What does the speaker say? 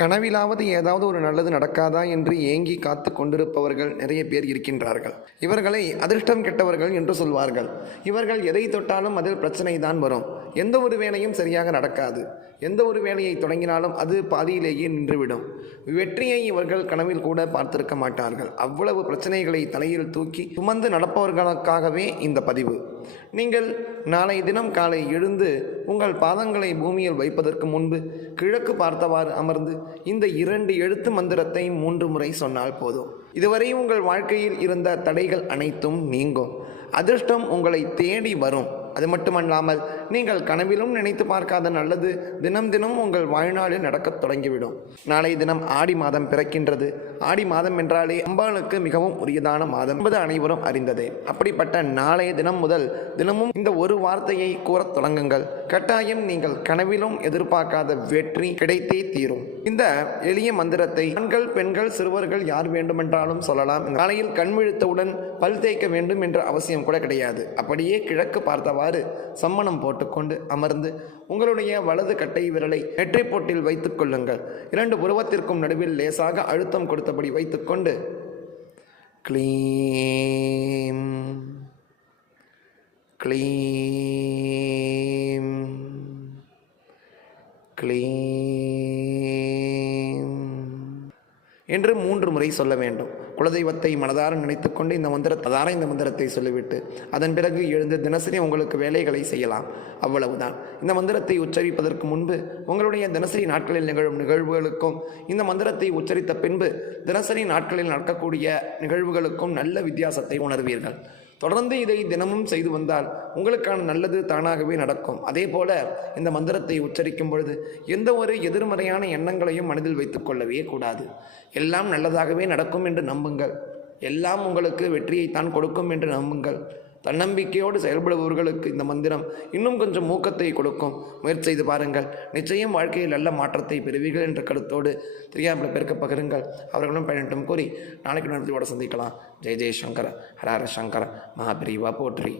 கனவிலாவது ஏதாவது ஒரு நல்லது நடக்காதா என்று ஏங்கி காத்து கொண்டிருப்பவர்கள் நிறைய பேர் இருக்கின்றார்கள். இவர்களை அதிர்ஷ்டம் கெட்டவர்கள் என்று சொல்வார்கள். இவர்கள் எதை தொட்டாலும் அதில் பிரச்சனை தான் வரும். எந்த ஒரு வேலையும் சரியாக நடக்காது. எந்த ஒரு வேலையை தொடங்கினாலும் அது பாதியிலேயே நின்றுவிடும். வெற்றியை இவர்கள் கனவில் கூட பார்த்திருக்க மாட்டார்கள். அவ்வளவு பிரச்சனைகளை தலையில் தூக்கி சுமந்து நடப்பவர்களுக்காகவே இந்த பதிவு. நீங்கள் நாளை தினம் காலை எழுந்து உங்கள் பாதங்களை பூமியில் வைப்பதற்கு முன்பு கிழக்கு பார்த்தவாறு அமர்ந்து இந்த இரண்டு எழுத்து மந்திரத்தை மூன்று முறை சொன்னால் போதும். இதுவரை உங்கள் வாழ்க்கையில் இருந்த தடைகள் அனைத்தும் நீங்கும். அதிர்ஷ்டம் உங்களை தேடி வரும். அது மட்டுமல்லாமல் நீங்கள் கனவிலும் நினைத்து பார்க்காத நல்லது தினம் தினம் உங்கள் வாழ்நாளில் நடக்கத் தொடங்கிவிடும். நாளை தினம் ஆடி மாதம் பிறக்கின்றது. ஆடி மாதம் என்றாலே அம்பாளுக்கு மிகவும் உரியதான மாதம் என்பது அனைவரும் அறிந்ததே. அப்படிப்பட்ட நாளைய தினம் முதல் தினமும் இந்த ஒரு வார்த்தையை கூறத் தொடங்குங்கள். கட்டாயம் நீங்கள் கனவிலும் எதிர்பார்க்காத வெற்றி கிடைத்தே தீரும். இந்த எளிய மந்திரத்தை ஆண்கள் பெண்கள் சிறுவர்கள் யார் வேண்டுமென்றாலும் சொல்லலாம். காலையில் நாளையில் கண் பல் தேய்க்க வேண்டும் என்ற அவசியம் கூட கிடையாது. அப்படியே கிழக்கு பார்த்தவாறு சம்மணம் போட்டுக்கொண்டு அமர்ந்து உங்களுடைய வலது கட்டை விரலை நெற்றி போட்டில் வைத்துக் கொள்ளுங்கள். இரண்டு புருவத்திற்கும் நடுவில் லேசாக அழுத்தம் கொடுத்தபடி வைத்துக்கொண்டு க்ளீம் க்ளீம் க்ளீம் என்று மூன்று முறை சொல்ல வேண்டும். குலதெய்வத்தை மனதார நினைத்துக்கொண்டு இந்த மந்திரத்தார இந்த மந்திரத்தை சொல்லிவிட்டு அதன் பிறகு எழுந்து தினசரி உங்களுக்கு வேலைகளை செய்யலாம். அவ்வளவுதான். இந்த மந்திரத்தை உச்சரிப்பதற்கு முன்பு உங்களுடைய தினசரி நாட்களில் நிகழும் நிகழ்வுகளுக்கும் இந்த மந்திரத்தை உச்சரித்த பின்பு தினசரி நாட்களில் நடக்கக்கூடிய நிகழ்வுகளுக்கும் நல்ல வித்தியாசத்தை உணர்வீர்கள். தொடர்ந்து இதை தினமும் செய்து வந்தால் உங்களுக்கான நல்லது தானாகவே நடக்கும். அதே போல இந்த மந்திரத்தை உச்சரிக்கும் பொழுது எந்த ஒரு எதிர்மறையான எண்ணங்களையும் மனதில் வைத்துக் கொள்ளவே கூடாது. எல்லாம் நல்லதாகவே நடக்கும் என்று நம்புங்கள். எல்லாம் உங்களுக்கு வெற்றியைத்தான் கொடுக்கும் என்று நம்புங்கள். தன்னம்பிக்கையோடு செயல்படுபவர்களுக்கு இந்த மந்திரம் இன்னும் கொஞ்சம் ஊக்கத்தை கொடுக்கும். முயற்சி செய்து பாருங்கள். நிச்சயம் வாழ்க்கையில் நல்ல மாற்றத்தை பெறுவீர்கள் என்ற கருத்தோடு தெரியாமல் பெருக்க பகிருங்கள். அவர்களும் பயணிட்டும் கூறி நாளைக்கு நடத்தியோட சந்திக்கலாம். ஜெய் ஜெய் சங்கர ஹரஹர சங்கர மகாபிரிவா போற்றி.